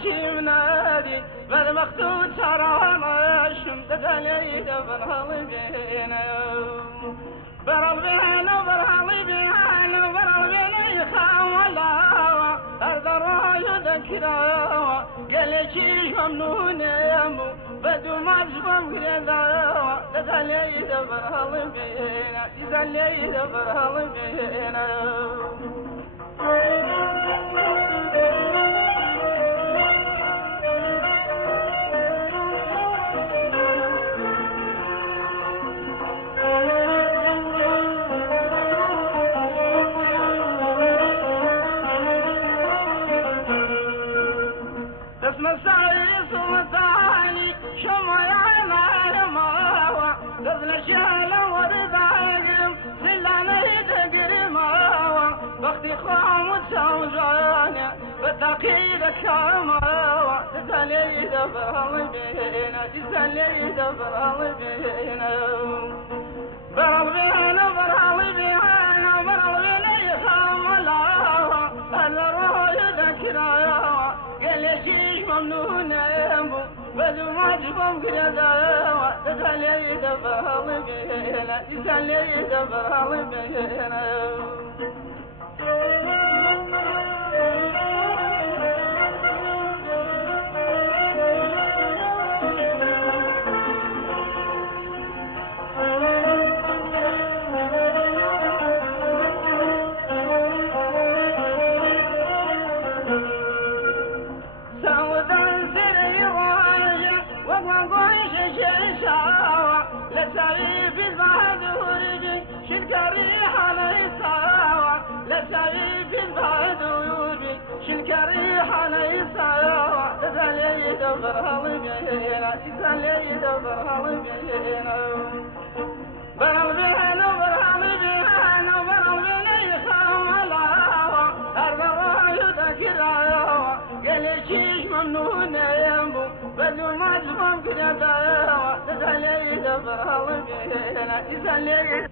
خوشي منادي بالمخدود سرانشم تدلي برهل بينا برهل بينا برهل بينا برهل بينا يخاولا هذا راي ذكرى قال شيش ممنون يمو بدو ما جبم كذا تدلي برهل بينا تدلي برهل بينا بتقيدك كما تسلي دبر بينا تسلي دبر بينا برال بينا برال بينا برال بينا يخام الله هذا روح ذكرى قال شيش ممنون يمو بدو ما جبم كذا تسلي دبر بينا تسلي دبر بينا برهل بينا تسلي برهل بينا برهل بينا برهل بينا برهل بينا يخام الله هذا راي ذكرى قال شيش ممنون يمو بدو ما جبم كذا تسلي برهل بينا تسلي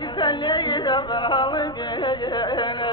تسلي برهل بينا